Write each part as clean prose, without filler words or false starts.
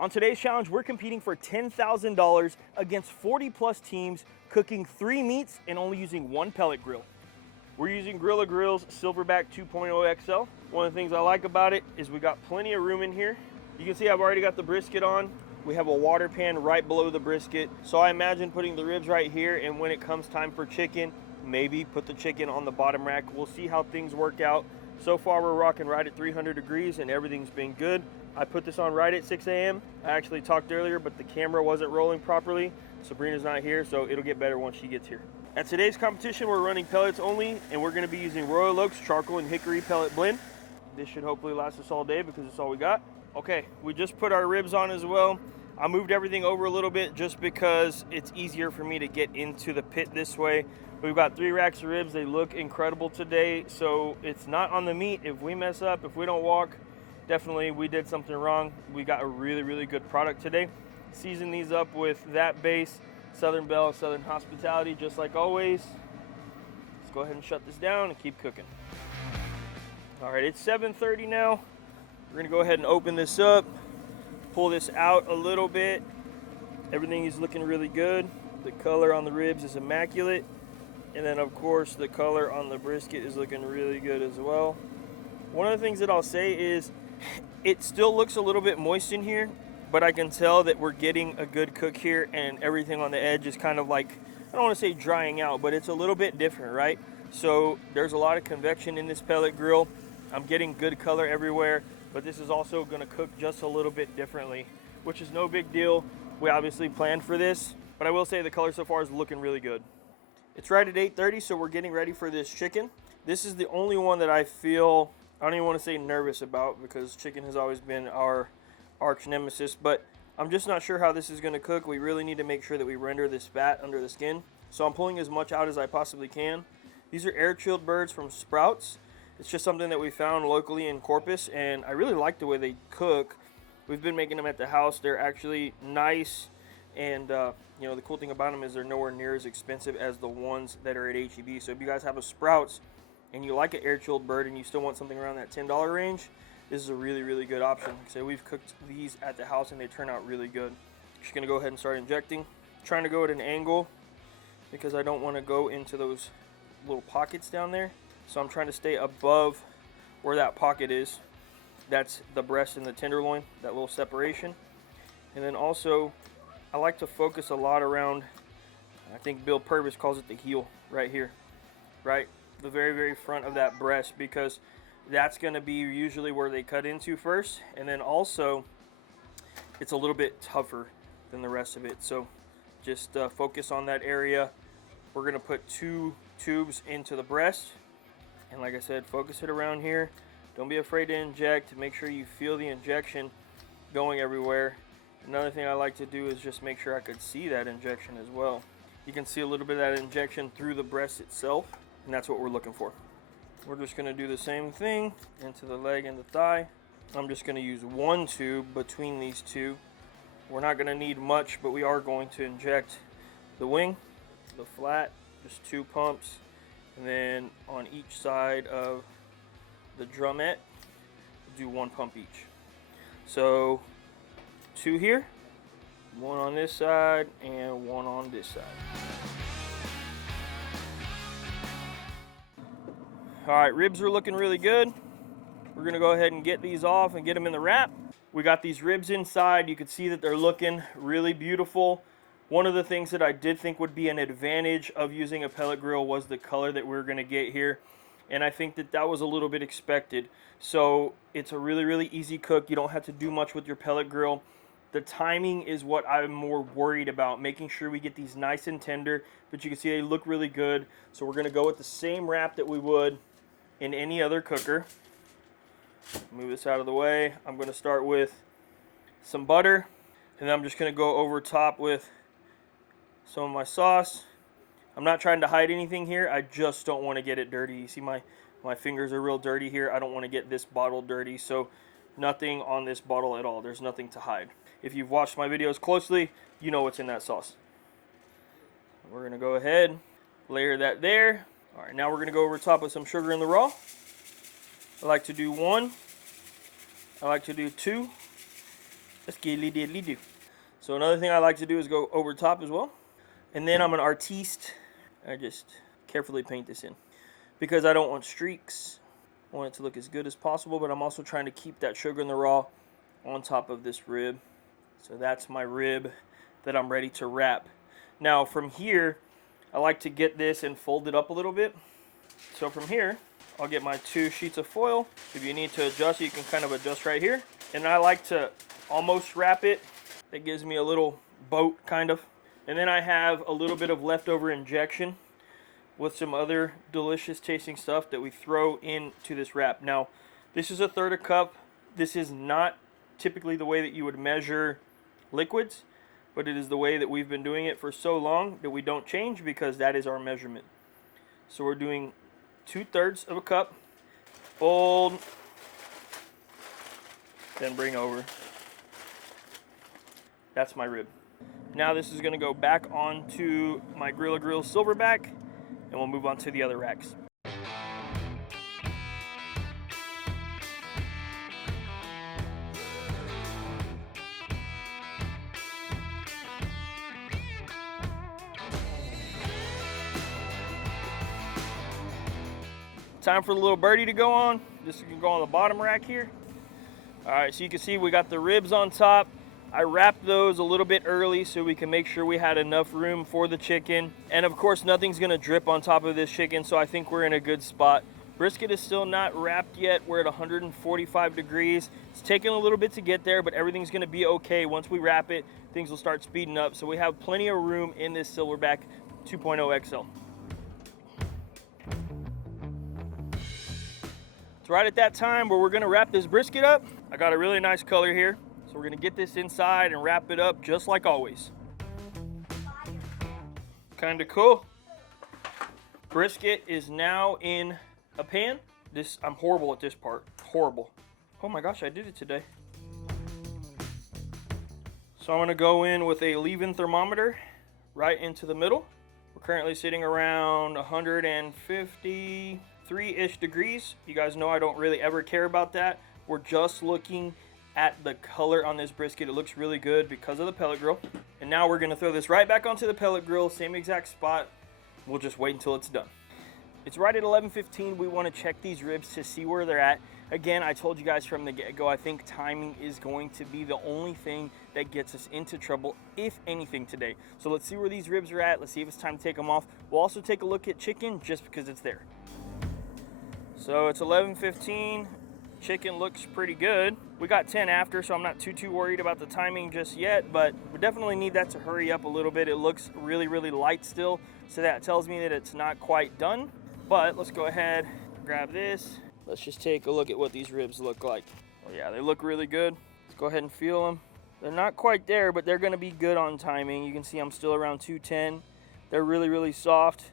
On today's challenge, we're competing for $10,000 against 40 plus teams, cooking 3 meats and only using 1 pellet grill. We're using Grilla Grill's Silverback 2.0 XL. One of the things I like about it is we got plenty of room in here. You can see I've already got the brisket on. We have a water pan right below the brisket. So I imagine putting the ribs right here, and when it comes time for chicken, maybe put the chicken on the bottom rack. We'll see how things work out. So far we're rocking right at 300 degrees and everything's been good. I put this on right at 6 a.m. I actually talked earlier, but the camera wasn't rolling properly. Sabrina's not here, so it'll get better once she gets here. At today's competition, we're running pellets only, and we're gonna be using Royal Oaks charcoal and hickory pellet blend. This should hopefully last us all day because it's all we got. Okay, we just put our ribs on as well. I moved everything over a little bit just because it's easier for me to get into the pit this way. We've got 3 racks of ribs. They look incredible today, so it's not on the meat. If we mess up, if we don't walk, definitely we did something wrong. We got a really, really good product today. Season these up with that base, Southern Belle, Southern Hospitality, just like always. Let's go ahead and shut this down and keep cooking. All right, it's 7:30 now. We're gonna go ahead and open this up, pull this out a little bit. Everything is looking really good. The color on the ribs is immaculate. And then of course the color on the brisket is looking really good as well. One of the things that I'll say is it still looks a little bit moist in here, but I can tell that we're getting a good cook here, and everything on the edge is kind of like, I don't want to say drying out, but it's a little bit different, right? So there's a lot of convection in this pellet grill. I'm getting good color everywhere, but this is also going to cook just a little bit differently, which is no big deal. We obviously planned for this, but I will say the color so far is looking really good. It's right at 8:30, so we're getting ready for this chicken. This is the only one that I feel, I don't even want to say nervous about, because chicken has always been our arch nemesis, but I'm just not sure how this is going to cook. We really need to make sure that we render this fat under the skin. So I'm pulling as much out as I possibly can. These are air chilled birds from Sprouts. It's just something that we found locally in Corpus, and I really like the way they cook. We've been making them at the house. They're actually nice, and you know, the cool thing about them is they're nowhere near as expensive as the ones that are at HEB. So if you guys have a Sprouts and you like an air chilled bird and you still want something around that $10 range, this is a really, really good option. So we've cooked these at the house and they turn out really good. Just gonna go ahead and start injecting. Trying to go at an angle because I don't want to go into those little pockets down there. So I'm trying to stay above where that pocket is. That's the breast and the tenderloin, that little separation. And then also, I like to focus a lot around, I think Bill Purvis calls it the heel right here, right? The very, very front of that breast, because that's going to be usually where they cut into first. And then also, it's a little bit tougher than the rest of it. So just focus on that area. We're going to put 2 tubes into the breast. And like I said, focus it around here. Don't be afraid to inject. Make sure you feel the injection going everywhere. Another thing I like to do is just make sure I could see that injection as well. You can see a little bit of that injection through the breast itself, and that's what we're looking for. We're just going to do the same thing into the leg and the thigh. I'm just going to use 1 tube between these 2. We're not going to need much, but we are going to inject the wing, the flat, just 2 pumps, and then on each side of the drumette, do 1 pump each. So 2 here, 1 on this side, and 1 on this side. All right, ribs are looking really good. We're gonna go ahead and get these off and get them in the wrap. We got these ribs inside. You can see that they're looking really beautiful. One of the things that I did think would be an advantage of using a pellet grill was the color that we're gonna get here. And I think that that was a little bit expected. So it's a really, really easy cook. You don't have to do much with your pellet grill. The timing is what I'm more worried about, making sure we get these nice and tender, but you can see they look really good. So we're gonna go with the same wrap that we would in any other cooker. Move this out of the way. I'm gonna start with some butter, and then I'm just gonna go over top with some of my sauce. I'm not trying to hide anything here. I just don't want to get it dirty. You see my fingers are real dirty here. I don't want to get this bottle dirty, so nothing on this bottle at all. There's nothing to hide. If you've watched my videos closely, you know what's in that sauce. We're going to go ahead, layer that there. All right, now we're going to go over top with some sugar in the raw. I like to do 1. I like to do 2. Skidly diddly do. So another thing I like to do is go over top as well. And then I'm an artiste. I just carefully paint this in. Because I don't want streaks. I want it to look as good as possible, but I'm also trying to keep that sugar in the raw on top of this rib. So that's my rib that I'm ready to wrap. Now from here, I like to get this and fold it up a little bit. So from here, I'll get my 2 sheets of foil. If you need to adjust, you can kind of adjust right here. And I like to almost wrap it. That gives me a little boat, kind of. And then I have a little bit of leftover injection with some other delicious tasting stuff that we throw into this wrap. Now, this is a 1/3 cup. This is not typically the way that you would measure liquids, but it is the way that we've been doing it for so long that we don't change, because that is our measurement. So we're doing 2/3 of a cup, fold, then bring over. That's my rib. Now this is going to go back onto my Grill a Grill Silverback, and we'll move on to the other racks. Time for the little birdie to go on. This can go on the bottom rack here. All right, so you can see we got the ribs on top. I wrapped those a little bit early so we can make sure we had enough room for the chicken. And of course, nothing's gonna drip on top of this chicken, so I think we're in a good spot. Brisket is still not wrapped yet. We're at 145 degrees. It's taking a little bit to get there, but everything's gonna be okay. Once we wrap it, things will start speeding up. So we have plenty of room in this Silverback 2.0 XL. It's right at that time where we're gonna wrap this brisket up. I got a really nice color here. So we're gonna get this inside and wrap it up just like always. Kinda cool. Brisket is now in a pan. I'm horrible at this part, horrible. Oh my gosh, I did it today. So I'm gonna go in with a leave-in thermometer right into the middle. We're currently sitting around 153-ish degrees. You guys know I don't really ever care about that. We're just looking at the color on this brisket. It looks really good because of the pellet grill. And now we're gonna throw this right back onto the pellet grill, same exact spot. We'll just wait until it's done. It's right at 11:15. We wanna check these ribs to see where they're at. Again, I told you guys from the get-go, I think timing is going to be the only thing that gets us into trouble, if anything, today. So let's see where these ribs are at. Let's see if it's time to take them off. We'll also take a look at chicken just because it's there. So it's 11:15. Chicken looks pretty good. We got 10 after, so I'm not too worried about the timing just yet, but we definitely need that to hurry up a little bit. It looks really light still, so that tells me that it's not quite done. But let's go ahead, grab this. Let's just take a look at what these ribs look like. Oh yeah, they look really good. Let's go ahead and feel them. They're not quite there, but they're gonna be good on timing. You can see I'm still around 210. They're really soft.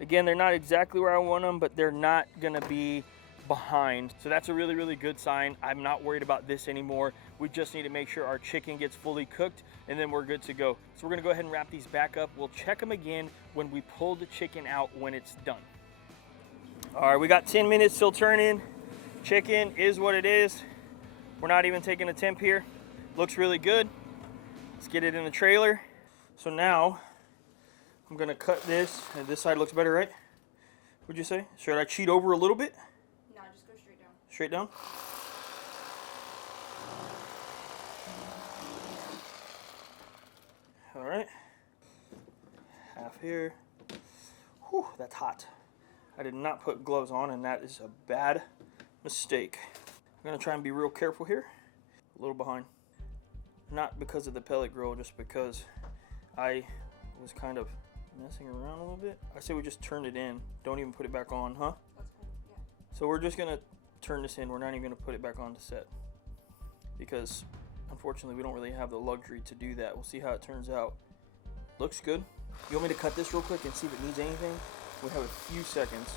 Again, they're not exactly where I want them, but they're not gonna be behind. So that's a really good sign. I'm not worried about this anymore. We just need to make sure our chicken gets fully cooked, and then we're good to go. So we're gonna go ahead and wrap these back up. We'll check them again when we pull the chicken out when it's done. All right, we got 10 minutes till turn in. Chicken is what it is. We're not even taking a temp here. Looks really good. Let's get it in the trailer. So now I'm gonna cut this, and this side looks better, right? What'd you say? Should I cheat over a little bit? No, just go straight down. Straight down? All right. Half here. Whew, that's hot. I did not put gloves on, and that is a bad mistake. I'm gonna try and be real careful here. A little behind. Not because of the pellet grill, just because I was kind of messing around a little bit. I say we just turn it in. Don't even put it back on, huh? That's cool, yeah. So we're just gonna turn this in. We're not even gonna put it back on to set, because unfortunately we don't really have the luxury to do that. We'll see how it turns out. Looks good. You want me to cut this real quick and see if it needs anything? We have a few seconds.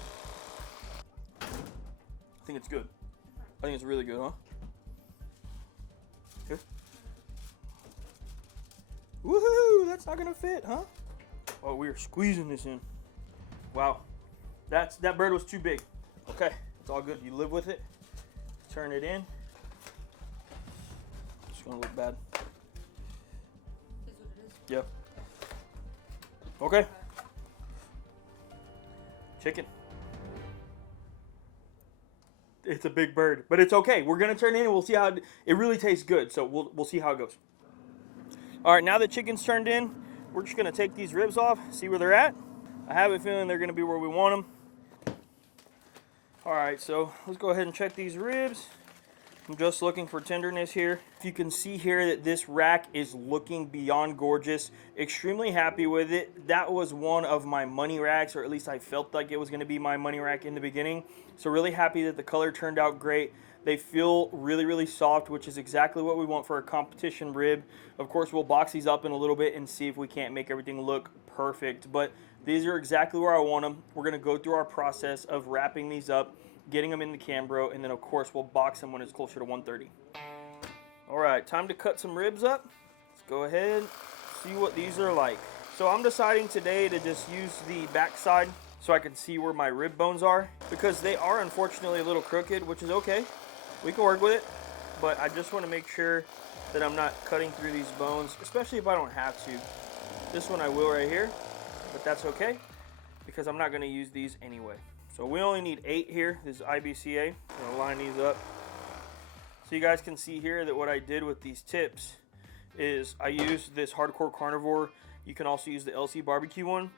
I think it's good. I think it's really good, huh? Here. Woohoo! That's not gonna fit, huh? Oh, we are squeezing this in. Wow. That bird was too big. Okay, it's all good. You live with it. Turn it in. It's gonna look bad. Is what it is. Yep. Okay. Chicken. It's a big bird, but it's okay. We're gonna turn in and we'll see how it really tastes good. So we'll see how it goes. All right, now that chicken's turned in, we're just gonna take these ribs off, see where they're at. I have a feeling they're gonna be where we want them. All right, so let's go ahead and check these ribs. I'm just looking for tenderness here. If you can see here that this rack is looking beyond gorgeous. Extremely happy with it. That was one of my money racks, or at least I felt like it was gonna be my money rack in the beginning. So really happy that the color turned out great. They feel really, really soft, which is exactly what we want for a competition rib. Of course, we'll box these up in a little bit and see if we can't make everything look perfect. But these are exactly where I want them. We're gonna go through our process of wrapping these up, getting them in the Cambro, and then of course we'll box them when it's closer to 130. All right, time to cut some ribs up. Let's go ahead, see what these are like. So I'm deciding today to just use the back side so I can see where my rib bones are, because they are unfortunately a little crooked, which is okay. We can work with it, but I just want to make sure that I'm not cutting through these bones, especially if I don't have to. This one I will right here, but that's okay because I'm not going to use these anyway. So we only need 8 here. This is IBCA. I'm gonna line these up. So you guys can see here that what I did with these tips is I used this Hardcore Carnivore. You can also use the LC barbecue one.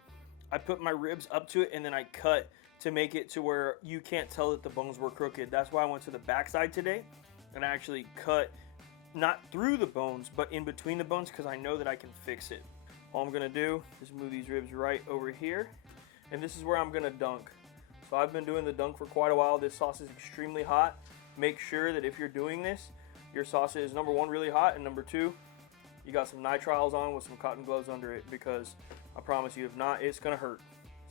I put my ribs up to it and then I cut to make it to where you can't tell that the bones were crooked. That's why I went to the backside today and I actually cut not through the bones, but in between the bones, because I know that I can fix it. All I'm gonna do is move these ribs right over here, and this is where I'm gonna dunk. So I've been doing the dunk for quite a while. This sauce is extremely hot. Make sure that if you're doing this, your sauce is number 1 really hot, and number 2, you got some nitriles on with some cotton gloves under it, because I promise you, if not, it's gonna hurt.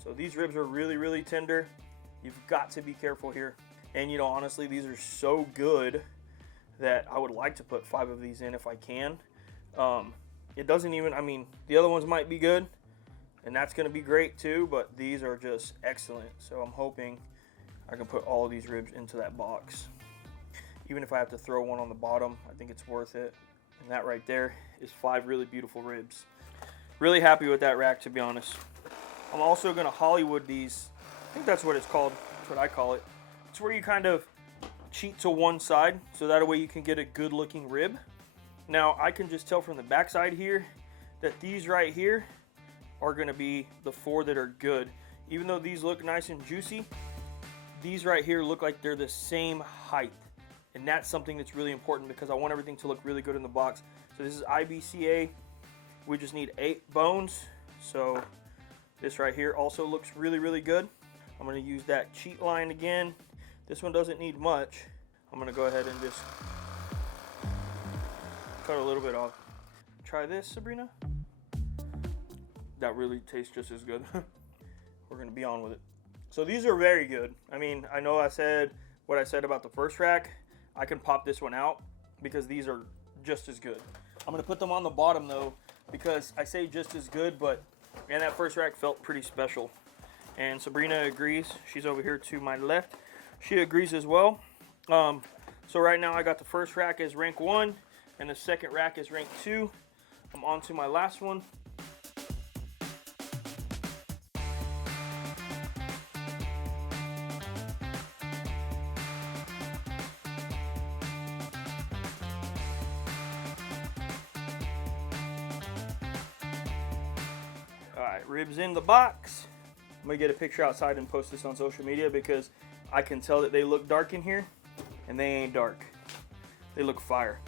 So these ribs are really, really tender. You've got to be careful here. And you know, honestly, these are so good that I would like to put 5 of these in if I can. It doesn't even, I mean, the other ones might be good, and that's going to be great too, but these are just excellent. So I'm hoping I can put all of these ribs into that box. Even if I have to throw one on the bottom, I think it's worth it. And that right there is 5 really beautiful ribs. Really happy with that rack, to be honest. I'm also going to Hollywood these. I think that's what it's called. That's what I call it. It's where you kind of cheat to one side, so that way you can get a good looking rib. Now I can just tell from the back side here that these right here are going to be the 4 that are good. Even though these look nice and juicy, these right here look like they're the same height, and that's something that's really important because I want everything to look really good in the box. So this is IBCA. We just need 8 bones, so this right here also looks really, really good. I'm going to use that cheat line again. This one doesn't need much. I'm going to go ahead and just cut a little bit off. Try this, Sabrina. That really tastes just as good. We're going to be on with it. So these are very good. I mean, I know I said what I said about the first rack. I can pop this one out because these are just as good. I'm going to put them on the bottom though, because I say just as good, but man, that first rack felt pretty special. And Sabrina agrees. She's over here to my left. She agrees as well. So right now I got the first rack as rank 1 and the second rack is rank 2. I'm on to my last one. Alright, ribs in the box. I'm going to get a picture outside and post this on social media because I can tell that they look dark in here, and they ain't dark. They look fire.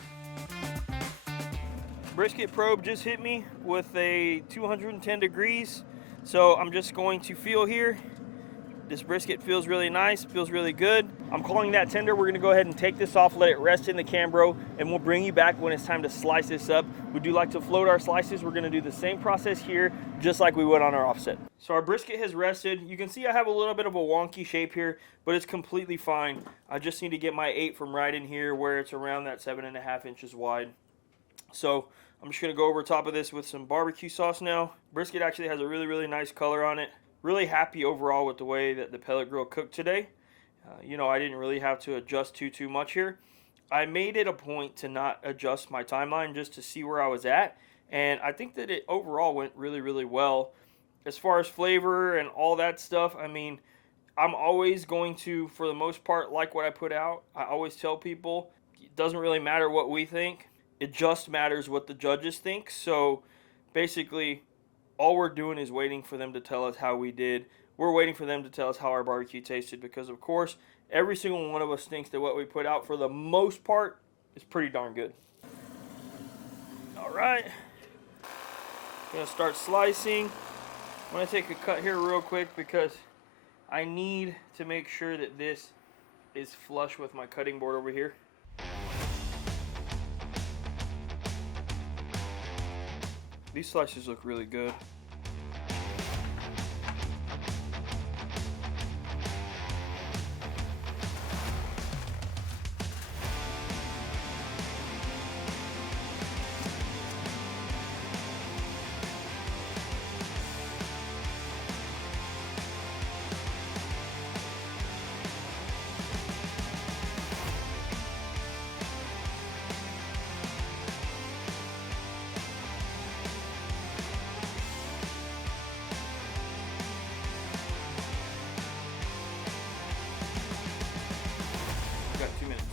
Brisket probe just hit me with a 210 degrees, so I'm just going to feel here. This brisket feels really nice, feels really good. I'm calling that tender. We're gonna go ahead and take this off, let it rest in the Cambro, and we'll bring you back when it's time to slice this up. We do like to float our slices. We're gonna do the same process here, just like we would on our offset. So our brisket has rested. You can see I have a little bit of a wonky shape here, but it's completely fine. I just need to get my 8 from right in here where it's around that 7.5 inches wide. So I'm just gonna go over top of this with some barbecue sauce now. Brisket actually has a really, really nice color on it. Really happy overall with the way that the pellet grill cooked today. You know, I didn't really have to adjust too much here. I made it a point to not adjust my timeline just to see where I was at, and I think that it overall went really, really well. As far as flavor and all that stuff, I mean, I'm always going to, for the most part, like what I put out. I always tell people it doesn't really matter what we think, it just matters what the judges think. So basically, all we're doing is waiting for them to tell us how we did. We're waiting for them to tell us how our barbecue tasted because, of course, every single one of us thinks that what we put out, for the most part, is pretty darn good. All right. Gonna start slicing. I'm gonna take a cut here real quick because I need to make sure that this is flush with my cutting board over here. These slices look really good. Got 2 minutes.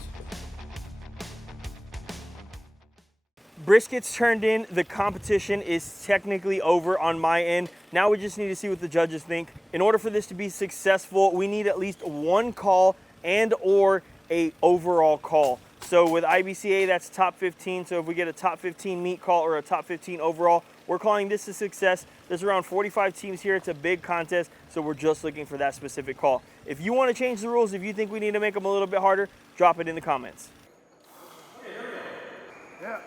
Brisket's turned in. The competition is technically over on my end. Now we just need to see what the judges think. In order for this to be successful, we need at least one call and or a overall call. So with IBCA, that's top 15. So if we get a top 15 meat call or a top 15 overall, we're calling this a success. There's around 45 teams here. It's a big contest, so we're just looking for that specific call. If you want to change the rules, if you think we need to make them a little bit harder, drop it in the comments. Okay, here we go. Yeah.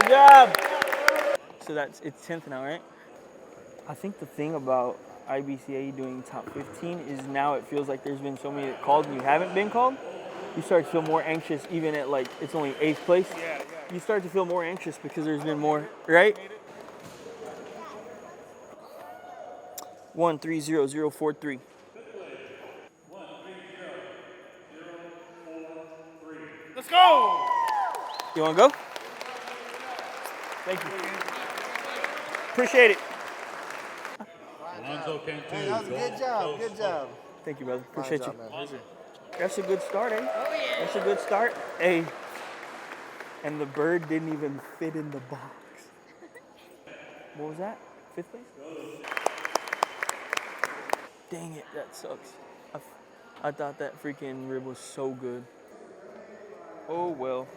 Good job. So it's 10th now, right? I think the thing about IBCA doing top 15 is now it feels like there's been so many called and you haven't been called. You start to feel more anxious even at like, it's only 8th place. Yeah. You start to feel more anxious because there's been more, right? 130043. 130043. Let's go! You wanna go? Thank you. Appreciate it. Alonzo can too. Hey, that was a good job. Good job. Thank you, brother. Appreciate Fine you. job, man. That's a good start, eh? Oh yeah. That's a good start. Hey. And the bird didn't even fit in the box. What was that? 5th place? Dang it, that sucks. I thought that freaking rib was so good. Oh well.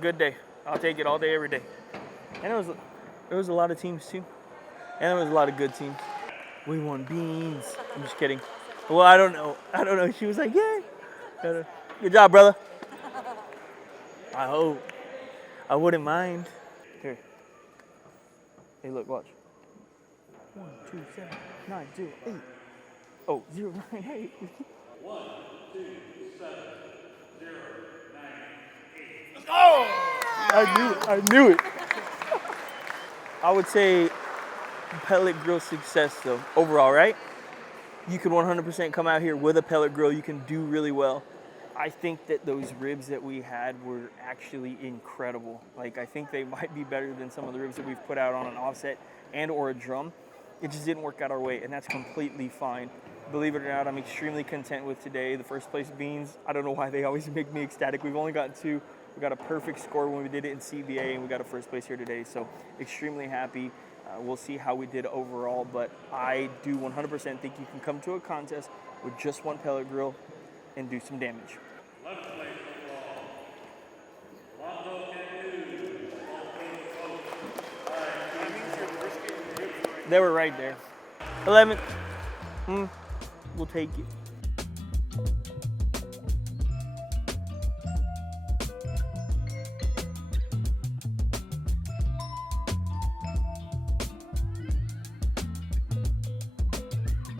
Good day. I'll take it all day, every day. And there was a lot of teams too. And there was a lot of good teams. We won beans. I'm just kidding. Well, I don't know. She was like, yeah. Good job, brother. I hope. I wouldn't mind. Here. Hey, look, watch. 1, 2, 7, 9, 0, 8. Oh, 0, 9, 8. 1, 2, 7, 0, 9, 8. Oh! I knew it. I would say pellet grill success though, overall, right? You can 100% come out here with a pellet grill. You can do really well. I think that those ribs that we had were actually incredible. Like, I think they might be better than some of the ribs that we've put out on an offset and or a drum. It just didn't work out our way, and that's completely fine. Believe it or not, I'm extremely content with today. The first place beans, I don't know why they always make me ecstatic. We've only gotten 2. We got a perfect score when we did it in CBA, and we got a first place here today. So extremely happy. We'll see how we did overall, but I do 100% think you can come to a contest with just one pellet grill and do some damage. Left place overall. Alonzo can do. That means your brisket and ribs are right. They were right there. 11th. We'll take it.